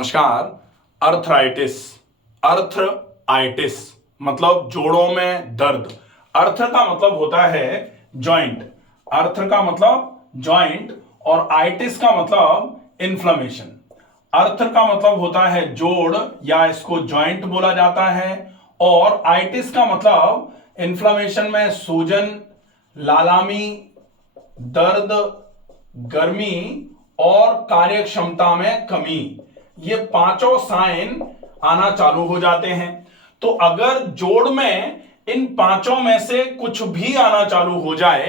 नमस्कार। Arthritis, arthritis मतलब जोड़ों में दर्द। अर्थ का मतलब होता है जॉइंट, अर्थ का मतलब जॉइंट और आइटिस का मतलब इन्फ्लेमेशन। अर्थ का मतलब होता है जोड़ या इसको जॉइंट बोला जाता है और आइटिस का मतलब इन्फ्लेमेशन में सूजन, लालामी, दर्द, गर्मी और कार्य क्षमता में कमी, ये पांचों साइन आना चालू हो जाते हैं। तो अगर जोड़ में इन पांचों में से कुछ भी आना चालू हो जाए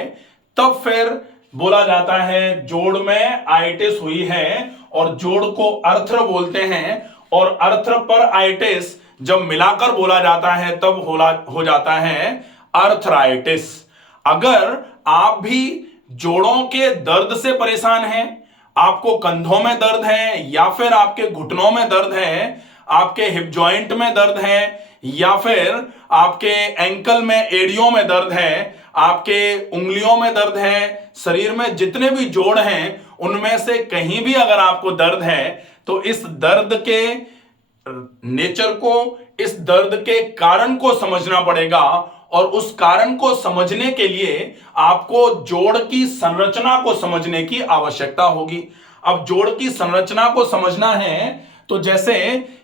तब फिर बोला जाता है जोड़ में आइटिस हुई है और जोड़ को अर्थ बोलते हैं। और अर्थ पर आइटिस जब मिलाकर बोला जाता है तब हो जाता है अर्थराइटिस। अगर आप भी जोड़ों के दर्द से परेशान हैं, आपको कंधों में दर्द है या फिर आपके घुटनों में दर्द है, आपके हिप जॉइंट में दर्द है या फिर आपके एंकल में एड़ियों में दर्द है, आपके उंगलियों में दर्द है, शरीर में जितने भी जोड़ हैं उनमें से कहीं भी अगर आपको दर्द है तो इस दर्द के नेचर को, इस दर्द के कारण को समझना पड़ेगा। और उस कारण को समझने के लिए आपको जोड़ की संरचना को समझने की आवश्यकता होगी। अब जोड़ की संरचना को समझना है तो जैसे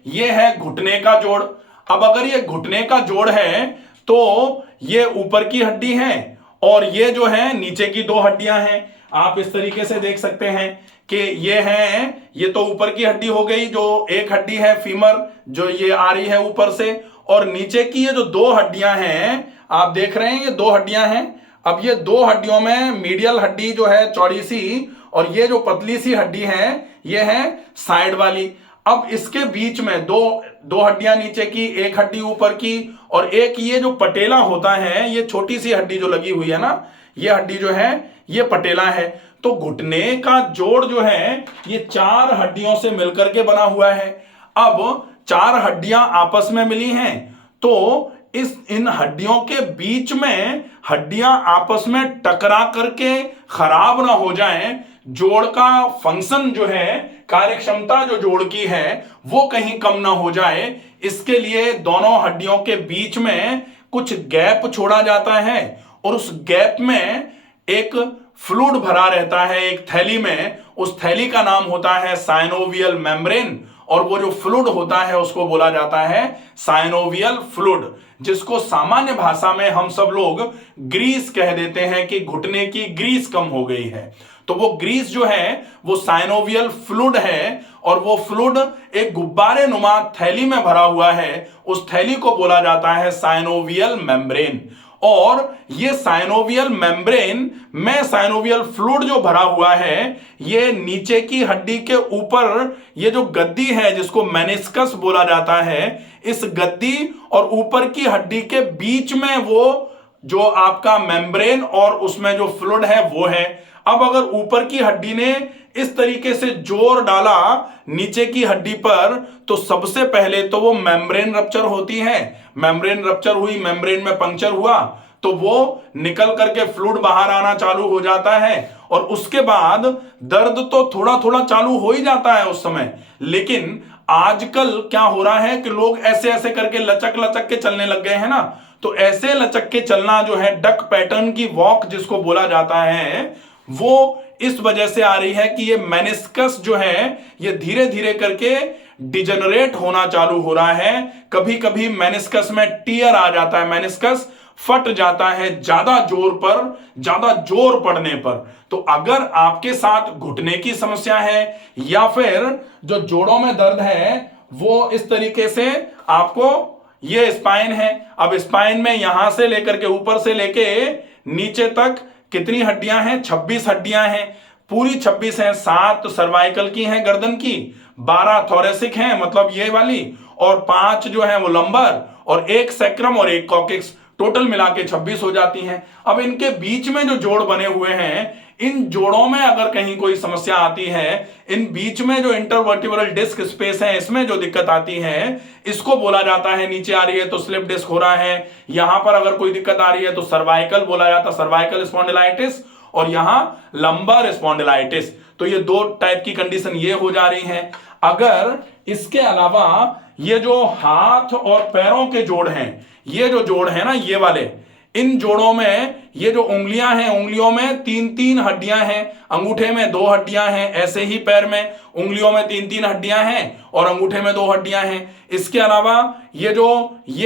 ये है घुटने का जोड़। अब अगर ये घुटने का जोड़ है तो ये ऊपर की हड्डी है और ये जो है नीचे की दो हड्डियां हैं। आप इस तरीके से देख सकते हैं कि ये तो ऊपर की हड्डी हो गई, जो एक हड्डी है फीमर जो ये आ रही है ऊपर से, और नीचे की ये जो दो हड्डियां हैं आप देख रहे हैं ये दो हड्डियां हैं। अब ये दो हड्डियों में मीडियल हड्डी जो है चौड़ी सी और ये जो पतली सी हड्डी है ये है साइड वाली। अब इसके बीच में दो हड्डियां नीचे की, एक हड्डी ऊपर की और एक ये जो पटेला होता है, ये छोटी सी हड्डी जो लगी हुई है ना, ये हड्डी जो है ये पटेला है। तो घुटने का जोड़ जो है ये चार हड्डियों से मिलकर के बना हुआ है। अब चार हड्डियां आपस में मिली हैं तो इन हड्डियों के बीच में हड्डियां आपस में टकरा करके खराब ना हो जाएं, जोड़ का फंक्शन जो है, कार्य क्षमता जो जोड़ की है वो कहीं कम ना हो जाए, इसके लिए दोनों हड्डियों के बीच में कुछ गैप छोड़ा जाता है और उस गैप में एक फ्लूइड भरा रहता है एक थैली में। उस थैली का नाम होता है साइनोवियल मेम्ब्रेन और वो जो फ्लूइड होता है उसको बोला जाता है साइनोवियल फ्लूइड, जिसको सामान्य भाषा में हम सब लोग ग्रीस कह देते हैं कि घुटने की ग्रीस कम हो गई है। तो वो ग्रीस जो है वो साइनोवियल फ्लूइड है और वो फ्लूइड एक गुब्बारे नुमा थैली में भरा हुआ है। उस थैली को बोला जाता है साइनोवियल मेम्ब्रेन। और ये साइनोवियल मेम्ब्रेन में साइनोवियल फ्लूइड जो भरा हुआ है ये नीचे की हड्डी के ऊपर ये जो गद्दी है जिसको मेनिस्कस बोला जाता है, इस गद्दी और ऊपर की हड्डी के बीच में वो जो आपका मेम्ब्रेन और उसमें जो फ्लूइड है वो है। अब अगर ऊपर की हड्डी ने इस तरीके से जोर डाला नीचे की हड्डी पर तो सबसे पहले तो वो मेम्ब्रेन रप्चर होती है। मेम्ब्रेन रप्चर हुई, मेम्ब्रेन में पंक्चर हुआ तो वो निकल करके फ्लूइड बाहर आना चालू हो जाता है और उसके बाद दर्द तो थोड़ा थोड़ा चालू हो ही जाता है उस समय। लेकिन आजकल क्या हो रहा है कि लोग ऐसे ऐसे करके लचक लचक के चलने लग गए हैं ना, तो ऐसे लचक के चलना जो है डक पैटर्न की वॉक जिसको बोला जाता है वो इस वजह से आ रही है कि ये मेनिस्कस जो है ये धीरे धीरे करके डिजेनरेट होना चालू हो रहा है। कभी कभी मेनिस्कस में टीयर आ जाता है, मेनिस्कस फट जाता है ज्यादा जोर पड़ने पर। तो अगर आपके साथ घुटने की समस्या है या फिर जो जोड़ों में दर्द है वो इस तरीके से आपको, ये स्पाइन है, अब स्पाइन में यहां से लेकर के ऊपर से लेके नीचे तक कितनी हड्डियां हैं? 26 हड्डियां हैं, पूरी 26 हैं। 7 सर्वाइकल की हैं गर्दन की, 12 थोरेसिक हैं मतलब ये वाली, और 5 जो है वो लंबर और 1 सैक्रम और 1 कॉक्सिक्स, टोटल मिला के 26 हो जाती हैं। अब इनके बीच में जो जोड़ बने हुए हैं, इन जोड़ों में अगर कहीं कोई समस्या आती है, इन बीच में जो इंटरवर्टिब्रल डिस्क स्पेस है इसमें जो दिक्कत आती है इसको बोला जाता है, नीचे आ रही है तो स्लिप डिस्क हो रहा है, यहां पर अगर कोई दिक्कत आ रही है तो सर्वाइकल बोला जाता है, सर्वाइकल स्पॉन्डिलाइटिस, और यहां लंबर स्पॉन्डिलाइटिस। तो ये दो टाइप की कंडीशन ये हो जा रही है। अगर इसके अलावा ये जो हाथ और पैरों के जोड़ हैं, ये जो जोड़ है ना ये वाले, इन जोड़ों में ये जो उंगलियां हैं, उंगलियों में तीन तीन हड्डियां हैं, अंगूठे में दो हड्डियां हैं, ऐसे ही पैर में उंगलियों में तीन तीन हड्डियां हैं और अंगूठे में दो हड्डियां हैं। इसके अलावा ये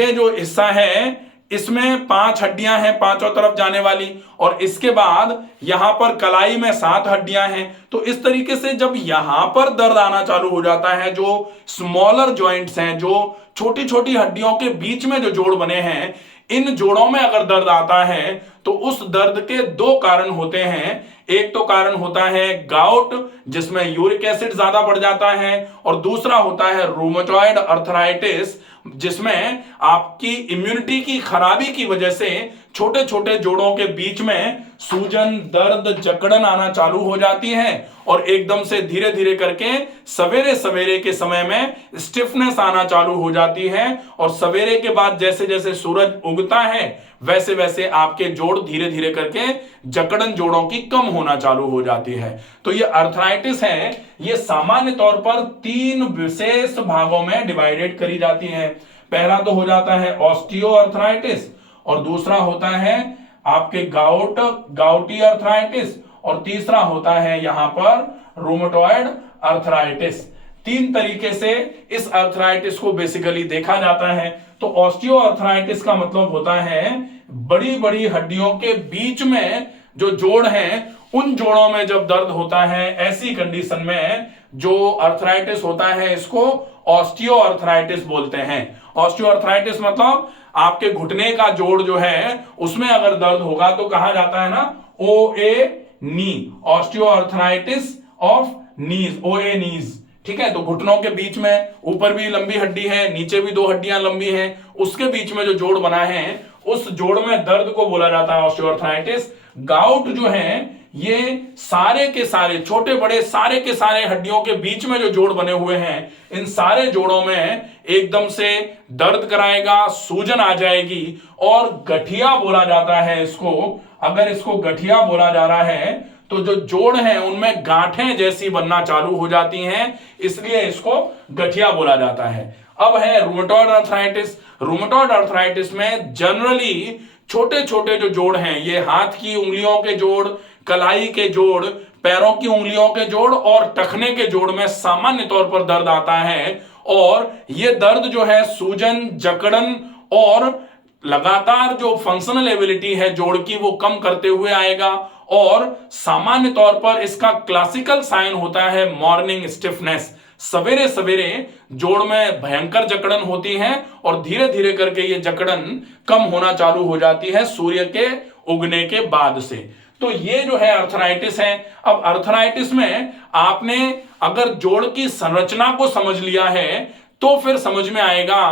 जो हिस्सा है इसमें पांच हड्डियां हैं पांचों तरफ जाने वाली, और इसके बाद यहां पर कलाई में सात हड्डियां हैं। तो इस तरीके से जब यहां पर दर्द आना चालू हो जाता है, जो स्मॉलर जॉइंट्स हैं, जो छोटी छोटी हड्डियों के बीच में जो जोड़ बने हैं, इन जोड़ों में अगर दर्द आता है तो उस दर्द के दो कारण होते हैं। एक तो कारण होता है गाउट, जिसमें यूरिक एसिड ज्यादा बढ़ जाता है, और दूसरा होता है रूमेटॉइड अर्थराइटिस, जिसमें आपकी इम्यूनिटी की खराबी की वजह से छोटे छोटे जोड़ों के बीच में सूजन, दर्द, जकड़न आना चालू हो जाती है और एकदम से धीरे धीरे करके सवेरे सवेरे के समय में स्टिफनेस आना चालू हो जाती है, और सवेरे के बाद जैसे जैसे सूरज उगता है वैसे वैसे आपके जोड़ धीरे धीरे करके जकड़न जोड़ों की कम होना चालू हो जाती है। तो ये अर्थराइटिस है, ये सामान्य तौर पर तीन विशेष भागों में डिवाइडेड करी जाती है। पहला तो हो जाता है ऑस्टियो अर्थराइटिस, और दूसरा होता है आपके गाउटी अर्थराइटिस, और तीसरा होता है यहां पर रूमेटॉइड अर्थराइटिस। तीन तरीके से इस अर्थराइटिस को बेसिकली देखा जाता है। तो ऑस्टियो अर्थराइटिस का मतलब होता है बड़ी बड़ी हड्डियों के बीच में जो जोड़ हैं, उन जोड़ों में जब दर्द होता है, ऐसी कंडीशन में जो अर्थराइटिस होता है इसको ऑस्टियो अर्थराइटिस बोलते हैं। ऑस्टियो अर्थराइटिस मतलब आपके घुटने का जोड़ जो है उसमें अगर दर्द होगा तो कहा जाता है ना OA knee, osteo arthritis of knees, OA नीज। ठीक है, तो घुटनों के बीच में ऊपर भी लंबी हड्डी है, नीचे भी दो हड्डियां लंबी हैं, उसके बीच में जो जोड़ बना है उस जोड़ में दर्द को बोला जाता है ऑस्टियोआर्थराइटिस। गाउट जो है ये सारे के सारे छोटे बड़े सारे के सारे हड्डियों के बीच में जो जोड़ बने हुए हैं, इन सारे जोड़ों में एकदम से दर्द कराएगा, सूजन आ जाएगी, और गठिया बोला जाता है इसको। अगर इसको गठिया बोला जा रहा है तो जो जोड़ हैं उनमें गांठें जैसी बनना चालू हो जाती हैं, इसलिए इसको गठिया बोला जाता है। अब है रूमेटॉइड अर्थराइटिस। रूमेटॉइड अर्थराइटिस में जनरली छोटे छोटे जो जोड़ हैं, ये हाथ की उंगलियों के जोड़, कलाई के जोड़, पैरों की उंगलियों के जोड़ और टखने के जोड़ में सामान्य तौर पर दर्द आता है, और ये दर्द जो है सूजन, जकड़न और लगातार जो फंक्शनल एबिलिटी है जोड़ की वो कम करते हुए आएगा। और सामान्य तौर पर इसका क्लासिकल साइन होता है मॉर्निंग स्टिफनेस। सवेरे सवेरे जोड़ में भयंकर जकड़न होती है और धीरे धीरे करके ये जकड़न कम होना चालू हो जाती है सूर्य के उगने के बाद से। तो ये जो है अर्थराइटिस है। अब अर्थराइटिस में आपने अगर जोड़ की संरचना को समझ लिया है तो फिर समझ में आएगा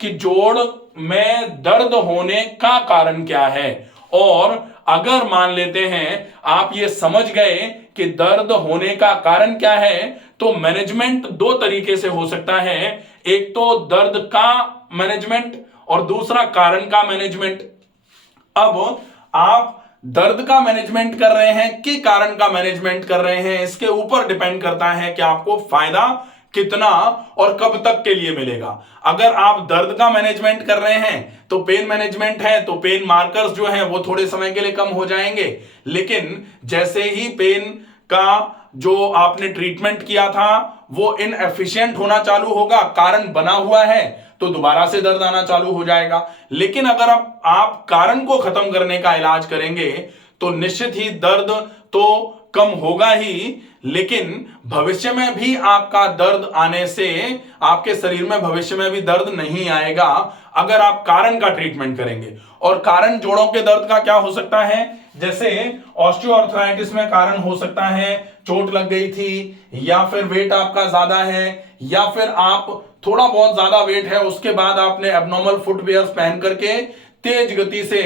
कि जोड़ में दर्द होने का कारण क्या है। और अगर मान लेते हैं आप ये समझ गए कि दर्द होने का कारण क्या है, तो मैनेजमेंट दो तरीके से हो सकता है। एक तो दर्द का मैनेजमेंट और दूसरा कारण का मैनेजमेंट। अब आप दर्द का मैनेजमेंट कर रहे हैं कि कारण का मैनेजमेंट कर रहे हैं, इसके ऊपर डिपेंड करता है कि आपको फायदा कितना और कब तक के लिए मिलेगा। अगर आप दर्द का मैनेजमेंट कर रहे हैं तो पेन मैनेजमेंट है, तो पेन मार्कर्स जो हैं वो थोड़े समय के लिए कम हो जाएंगे, लेकिन जैसे ही पेन का जो आपने ट्रीटमेंट किया था वो इनएफिशिएंट होना चालू होगा, कारण बना हुआ है, तो दोबारा से दर्द आना चालू हो जाएगा। लेकिन अगर आप कारण को खत्म करने का इलाज करेंगे तो निश्चित ही दर्द तो कम होगा ही, लेकिन भविष्य में भी आपका दर्द आने से आपके शरीर में भविष्य में भी दर्द नहीं आएगा अगर आप कारण का ट्रीटमेंट करेंगे। और कारण जोड़ों के दर्द का क्या हो सकता है, जैसे ऑस्टियोआर्थराइटिस में कारण हो सकता है चोट लग गई थी, या फिर वेट आपका ज्यादा है, या फिर आप थोड़ा बहुत ज्यादा वेट है उसके बाद आपने एबनॉर्मल फुटवियर्स पहन करके तेज गति से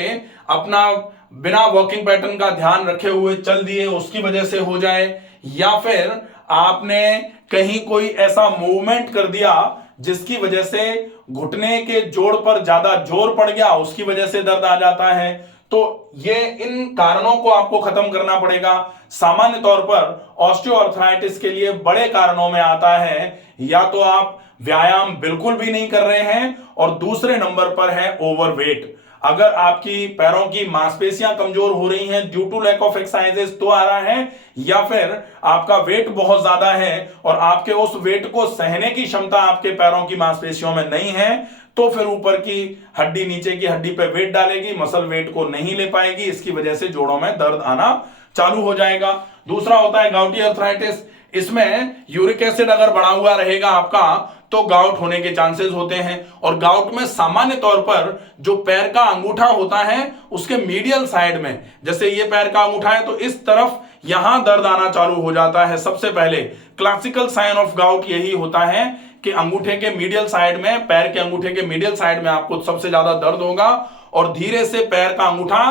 अपना बिना वॉकिंग पैटर्न का ध्यान रखे हुए चल दिए, उसकी वजह से हो जाए, या फिर आपने कहीं कोई ऐसा मूवमेंट कर दिया जिसकी वजह से घुटने के जोड़ पर ज्यादा जोर पड़ गया, उसकी वजह से दर्द आ जाता है। तो ये इन कारणों को आपको खत्म करना पड़ेगा। सामान्य तौर पर ऑस्टियोआर्थराइटिस के लिए बड़े कारणों में आता है या तो आप व्यायाम बिल्कुल भी नहीं कर रहे हैं, और दूसरे नंबर पर है ओवरवेट। अगर आपकी पैरों की मांसपेशियां कमजोर हो रही हैं due to lack of exercises तो आ रहा है, या फिर आपका वेट बहुत ज्यादा है और आपके उस वेट को सहने की क्षमता आपके पैरों की मांसपेशियों में नहीं है, तो फिर ऊपर की हड्डी नीचे की हड्डी पे वेट डालेगी, मसल वेट को नहीं ले पाएगी, इसकी वजह से जोड़ों में दर्द आना चालू हो जाएगा। दूसरा होता है गाउटी अर्थराइटिस। इसमें यूरिक एसिड अगर बढ़ा हुआ रहेगा आपका तो गाउट होने के चांसेस होते हैं, और गाउट में सामान्य तौर पर जो पैर का अंगूठा होता है उसके मीडियल साइड में, जैसे ये पैर का अंगूठा है तो इस तरफ यहां दर्द आना चालू हो जाता है। सबसे पहले क्लासिकल साइन ऑफ गाउट यही होता है कि अंगूठे के मीडियल साइड में, पैर के अंगूठे के मीडियल साइड में आपको सबसे ज्यादा दर्द होगा, और धीरे से पैर का अंगूठा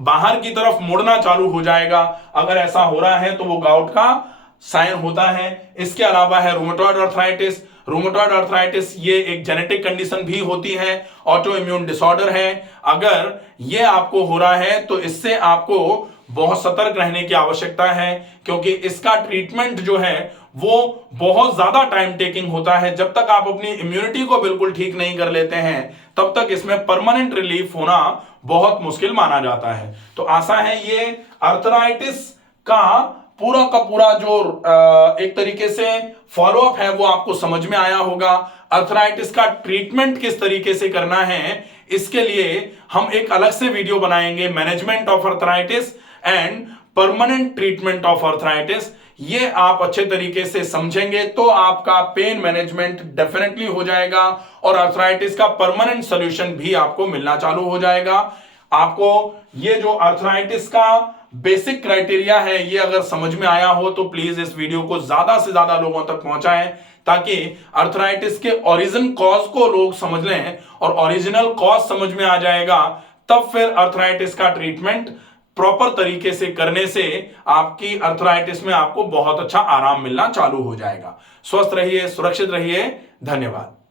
बाहर की तरफ मुड़ना चालू हो जाएगा। अगर ऐसा हो रहा है तो वो गाउट का साइन होता है। इसके अलावा है रूमेटॉइड अर्थराइटिस। रूमेटॉइड अर्थराइटिस ये एक जेनेटिक कंडीशन भी होती है, ऑटो इम्यून डिसऑर्डर है। अगर ये आपको हो रहा है तो इससे आपको बहुत सतर्क रहने की आवश्यकता है, क्योंकि इसका ट्रीटमेंट जो है वो बहुत ज्यादा टाइम टेकिंग होता है। जब तक आप अपनी इम्यूनिटी को बिल्कुल ठीक नहीं कर लेते हैं तब तक इसमें परमानेंट रिलीफ होना बहुत मुश्किल माना जाता है। तो आशा है ये अर्थराइटिस का पूरा जो एक तरीके से फॉलोअप है वो आपको समझ में आया होगा। अर्थराइटिस का ट्रीटमेंट किस तरीके से करना है इसके लिए हम एक अलग से वीडियो बनाएंगे, management of arthritis and permanent treatment of arthritis. ये आप अच्छे तरीके से समझेंगे तो आपका पेन मैनेजमेंट डेफिनेटली हो जाएगा और अर्थराइटिस का परमानेंट सॉल्यूशन भी आपको मिलना चालू हो जाएगा। आपको ये जो अर्थराइटिस का बेसिक क्राइटेरिया है ये अगर समझ में आया हो तो प्लीज इस वीडियो को ज्यादा से ज्यादा लोगों तक पहुंचाएं, ताकि अर्थराइटिस के ओरिजिन कॉज को लोग समझ लें, और ओरिजिनल कॉज समझ में आ जाएगा तब फिर अर्थराइटिस का ट्रीटमेंट प्रॉपर तरीके से करने से आपकी अर्थराइटिस में आपको बहुत अच्छा आराम मिलना चालू हो जाएगा। स्वस्थ रहिए, सुरक्षित रहिए। धन्यवाद।